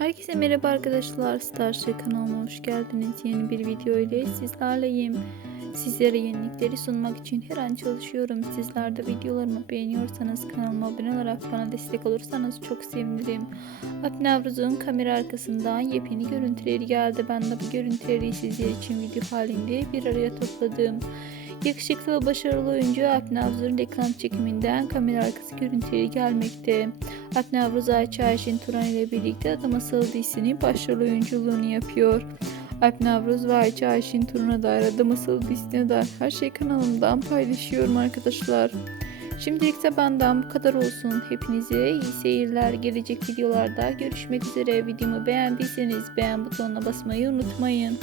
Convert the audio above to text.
Herkese merhaba arkadaşlar. Starship kanalıma hoş geldiniz. Yeni bir video ile sizlerleyim. Sizlere yenilikleri sunmak için her an çalışıyorum. Sizler de videolarımı beğeniyorsanız kanalıma abone olarak bana destek olursanız çok sevinirim. Alp Navruz'un kamera arkasından yepyeni görüntüleri geldi. Ben de bu görüntüleri sizler için video halinde bir araya topladım. Yakışıklı ve başarılı oyuncu Alp Navruz'un reklam çekiminden kamera arkası görüntüleri gelmekte. Alp Navruz Ayça Ayşin Turan ile birlikte Adam Asıl dizisinin başrol oyunculuğunu yapıyor. Alp Navruz ve Ayça Ayşin Turan'a dair Adam Asıl dair her şey kanalımdan paylaşıyorum arkadaşlar. Şimdilik de benden bu kadar olsun. Hepinize iyi seyirler. Gelecek videolarda görüşmek üzere. Videomu beğendiyseniz beğen butonuna basmayı unutmayın.